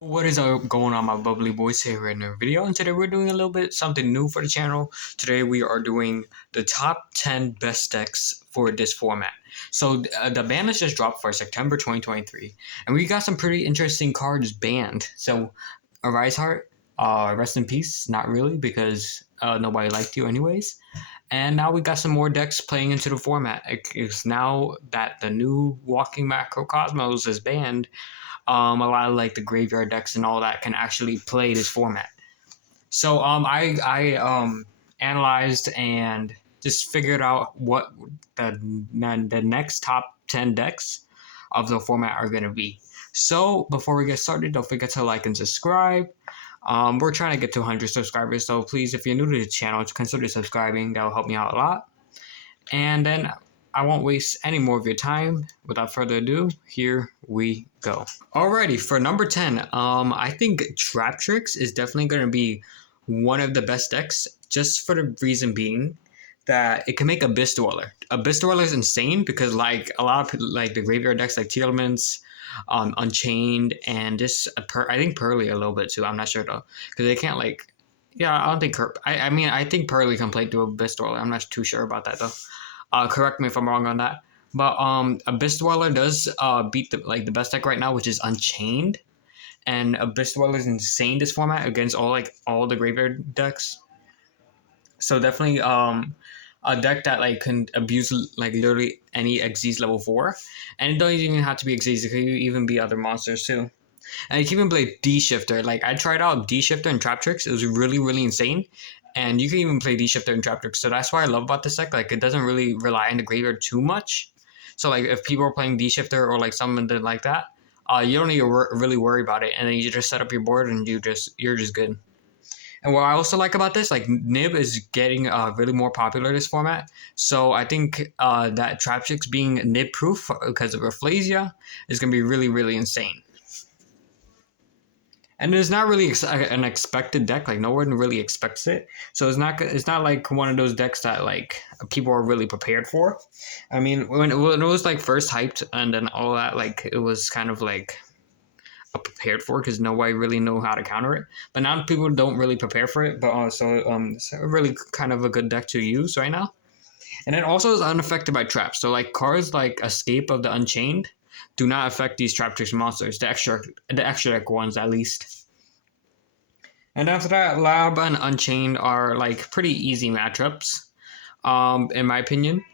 What is going on, my bubbly boys? Here in a video, and today we're doing a little bit something new for the channel. Today we are doing the top 10 best decks for this format. So the Banlist just dropped for September 2023, and we got some pretty interesting cards banned. So Arise Heart, rest in peace. Not really, because nobody liked you anyways. And now we got some more decks playing into the format. It's now that the new Walking Macrocosmos is banned. A lot of like the graveyard decks and all that can actually play this format. So I analyzed and just figured out what the next top 10 decks of the format are going to be. So before we get started, don't forget to like and subscribe. We're trying to get to 100 subscribers, so please, if you're new to the channel, consider subscribing. That will help me out a lot. And then I won't waste any more of your time. Without further ado, here we go. Alrighty, for number 10, I think TrapTrix is definitely going to be one of the best decks, just for the reason being that it can make Abyss Dweller. Abyss Dweller is insane because like a lot of like the graveyard decks like Tearlaments, Unchained, and just I think Purrely a little bit too. I'm not sure though, because they can't like. Yeah, I don't think. I mean, I think Purrely can play through Abyss Dweller. I'm not too sure about that though. Correct me if I'm wrong on that. But Abyss Dweller does beat the best deck right now, which is Unchained, and Abyss Dweller is insane this format against all the graveyard decks. So definitely a deck that like can abuse like literally any Xyz level 4, and it doesn't even have to be Xyz. It could even be other monsters too. And you can even play D Shifter. Like I tried out D Shifter and TrapTrix. It was really insane. And you can even play D Shifter and TrapTrix. So that's what I love about this deck. Like it doesn't really rely on the graveyard too much. So like if people are playing D Shifter or like something like that, you don't need to really worry about it. And then you just set up your board and you're just good. And what I also like about this, like Nib is getting really more popular this format. So I think that TrapTrix being Nib proof because of Rafflesia is gonna be really insane. And it's not really an expected deck. Like no one really expects it, so it's not like one of those decks that like people are really prepared for. I mean, when it was like first hyped and then all that, like it was kind of like prepared for because nobody really knew how to counter it. But now people don't really prepare for it. But also, it's really kind of a good deck to use right now. And it also is unaffected by traps. So like cards like Escape of the Unchained do not affect these TrapTrix monsters, the extra deck ones at least. And after that, Lab and Unchained are like pretty easy matchups, in my opinion.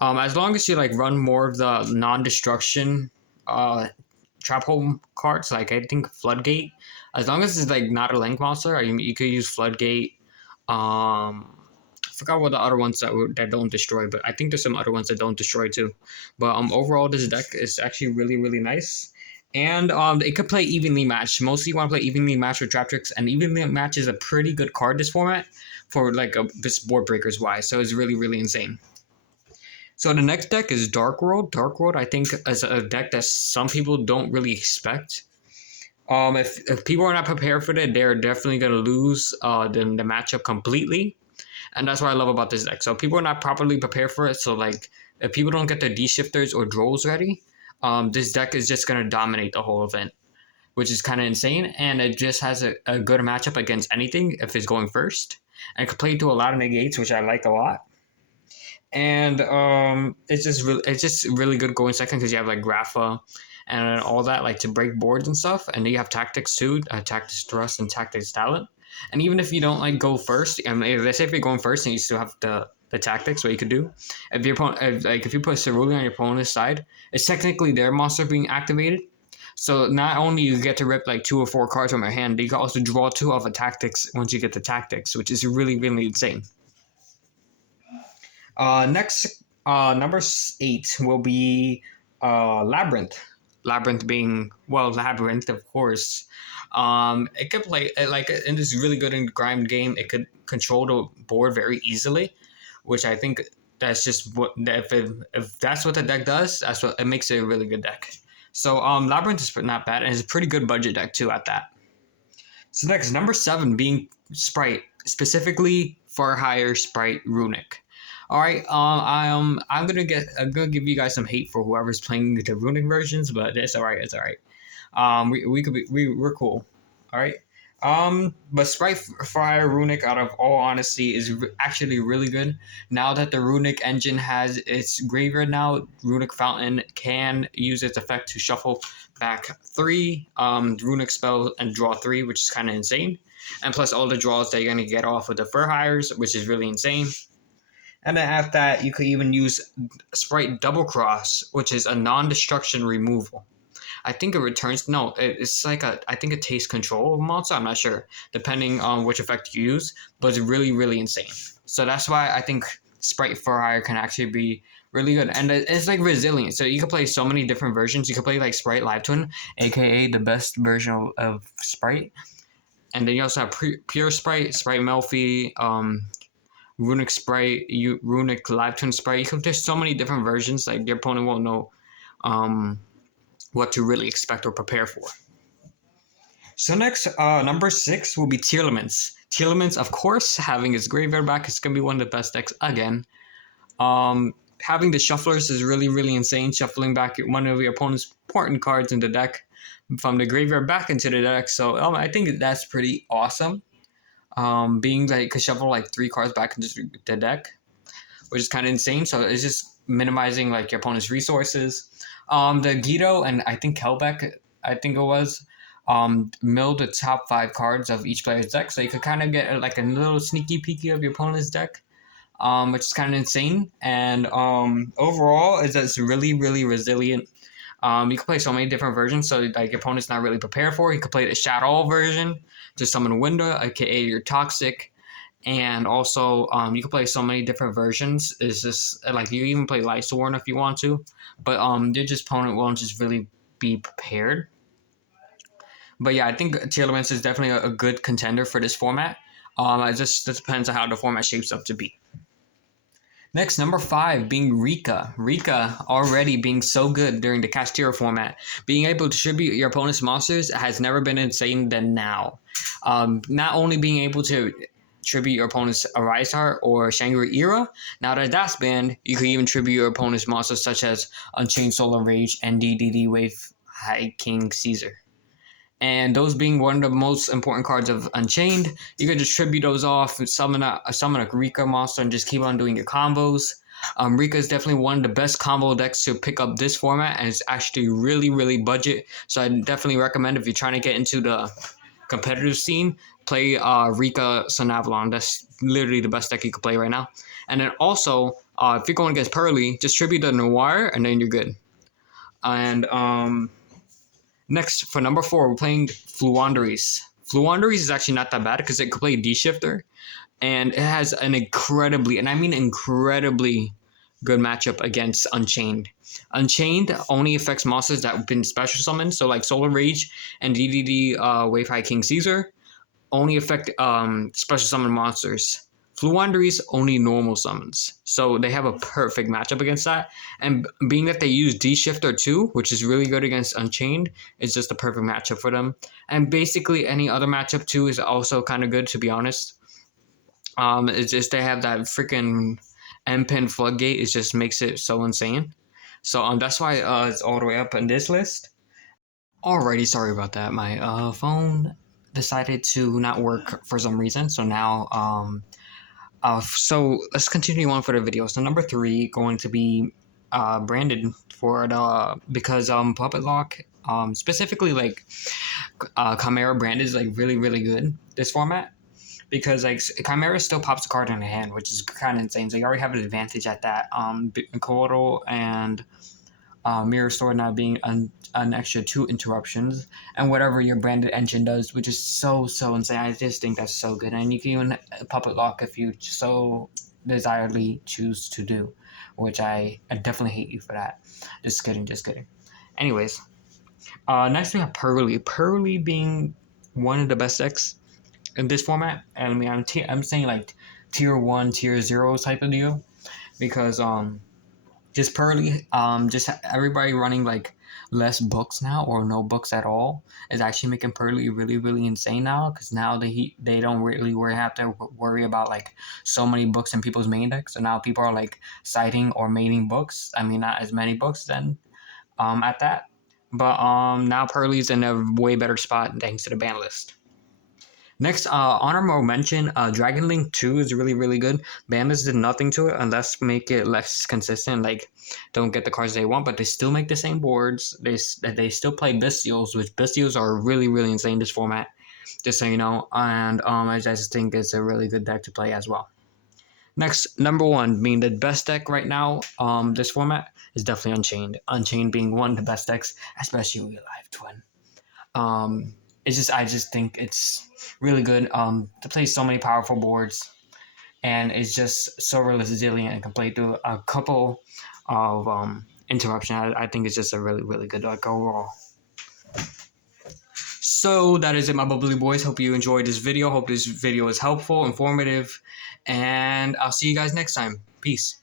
As long as you like run more of the non-destruction trap hole cards, like I think Floodgate. As long as it's like not a link monster, I mean, you could use Floodgate. I forgot what the other ones that don't destroy, but I think there's some other ones that don't destroy too. But overall, this deck is actually really nice. And it could play evenly matched. Mostly you want to play evenly matched with TrapTrix, and evenly matched is a pretty good card this format for like this board breakers wise. So it's really insane. So the next deck is Dark World. Dark World, I think, is a deck that some people don't really expect. If people are not prepared for it, they're definitely gonna lose the matchup completely. And that's what I love about this deck. So people are not properly prepared for it. So like if people don't get their D shifters or droves ready, this deck is just gonna dominate the whole event, which is kind of insane. And it just has a good matchup against anything if it's going first. And it can play through a lot of negates, which I like a lot. And it's just really good going second because you have like Grapha and all that like to break boards and stuff. And then you have Tactics too, Tactics Thrust and Tactics Talent. And even if you don't like go first, I mean, let's say if you're going first and you still have the tactics, what you could do, if your opponent, if you put Cerulean on your opponent's side, it's technically their monster being activated. So not only you get to rip like 2 or 4 cards from your hand, but you can also draw 2 off of tactics once you get the tactics, which is really insane. Next, number 8 will be Labrynth. Labrynth being, well, Labrynth, of course. It could play like in this really good in grind game. It could control the board very easily, which I think that's just what if that's what the deck does, that's what it makes it a really good deck. So Labrynth is not bad, and it's a pretty good budget deck too at that. So next, number 7 being Spright, specifically for higher Spright Runic. All right, I'm gonna give you guys some hate for whoever's playing the Runic versions, but it's all right. we're cool. All right. But Sprite Fire Runic, out of all honesty, is actually really good. Now that the Runic engine has its graveyard now, Runic Fountain can use its effect to shuffle back 3 Runic spells and draw 3, which is kind of insane. And plus all the draws that you're going to get off of the Fur Hires, which is really insane. And then after that, you could even use Spright Double Cross, which is a non-destruction removal. I think it returns. No, it's like I think it takes control of monster. I'm not sure, depending on which effect you use. But it's really, really insane. So that's why I think Spright for Hire can actually be really good, and it's like resilient. So you can play so many different versions. You can play like Spright Live Twin, aka the best version of Spright, and then you also have Pure Spright, Spright Melfi, Runic Spright, Runic Live Twin Spright. There's so many different versions. Like your opponent won't know what to really expect or prepare for. So next, number 6 will be Tearlaments. Tearlaments, of course, having its graveyard back, it's going to be one of the best decks again. Having the Shufflers is really, really insane. Shuffling back one of your opponent's important cards in the deck from the graveyard back into the deck. So I think that's pretty awesome. Being that it could shuffle like 3 cards back into the deck, which is kind of insane. So it's just minimizing like your opponent's resources. The Guido and I think Kelbeck, I think it was, milled the top 5 cards of each player's deck, so you could kind of get like a little sneaky peeky of your opponent's deck, which is kind of insane. And overall, is that it's really, really resilient. You can play so many different versions, so like your opponent's not really prepared for it. You could play the Shadow version to summon Window, aka your Toxic. And also, you can play so many different versions. It's just like you even play Lightsworn if you want to, but your opponent won't just really be prepared. But yeah, I think Tearlaments is definitely a good contender for this format. It just depends on how the format shapes up to be. Next, number 5 being Rikka. Rikka already being so good during the Castira format. Being able to tribute your opponent's monsters has never been insane than now. Not only being able to tribute your opponent's Arisar or Shangri-Ira, now that that's banned, you can even tribute your opponent's monsters such as Unchained Solar Rage and DDD Wave High King Caesar. And those being one of the most important cards of Unchained, you can just tribute those off, summon a Rikka monster, and just keep on doing your combos. Rikka is definitely one of the best combo decks to pick up this format, and it's actually really, really budget. So I definitely recommend if you're trying to get into the competitive scene, play Rikka Sonavalon. That's literally the best deck you could play right now. And then also, if you're going against Purrely, just tribute the Noir, and then you're good. And next, for number 4, we're playing Floowandereeze. Floowandereeze is actually not that bad because it could play D-Shifter, and it has an incredibly, and I mean incredibly, good matchup against Unchained. Unchained only affects monsters that have been special summoned, so like Solar Rage and DDD Wave High King Caesar only affect special summon monsters. Floowandereeze only normal summons, so they have a perfect matchup against that. And being that they use D-Shifter too, which is really good against Unchained, is just a perfect matchup for them. And basically any other matchup too is also kind of good, to be honest. It's just they have that freaking M-Pin Floodgate. It just makes it so insane. So that's why it's all the way up in this list. Alrighty, sorry about that. My phone decided to not work for some reason, so now so let's continue on for the video. So number 3 going to be branded for the because Puppet Lock specifically like Chimera branded is like really, really good this format, because like Chimera still pops a card in the hand, which is kind of insane. So you already have an advantage at that. Komodo and Mirror Sword now being an extra 2 interruptions, and whatever your branded engine does, which is so insane. I just think that's so good, and you can even Puppet Lock if you so desiredly choose to do, which I definitely hate you for that. Just kidding. Anyways, next we have Purrely. Purrely being one of the best decks in this format, and I mean I'm saying like tier 1, tier 0 type of deal, because just Purrely, just everybody running like less books now or no books at all is actually making Purrely really, really insane now, because now they don't really have to worry about like so many books in people's main decks. So now people are like citing or maining books. I mean, not as many books then at that. But now Purrely's in a way better spot thanks to the ban list. Next, honorable mention, Dragon Link 2 is really, really good. Banlist did nothing to it unless make it less consistent, like don't get the cards they want, but they still make the same boards. They still play Bestials, which Bestials are really, really insane this format, just so you know. And I just think it's a really good deck to play as well. Next, number one, being the best deck right now, this format is definitely Unchained. Unchained being one of the best decks, especially with Live Twin. It's just I just think it's really good to play so many powerful boards, and it's just so resilient and can play through a couple of interruption. I think it's just a really, really good deck overall. So that is it, my bubbly boys. Hope you enjoyed this video. Hope this video was helpful, informative, and I'll see you guys next time. Peace.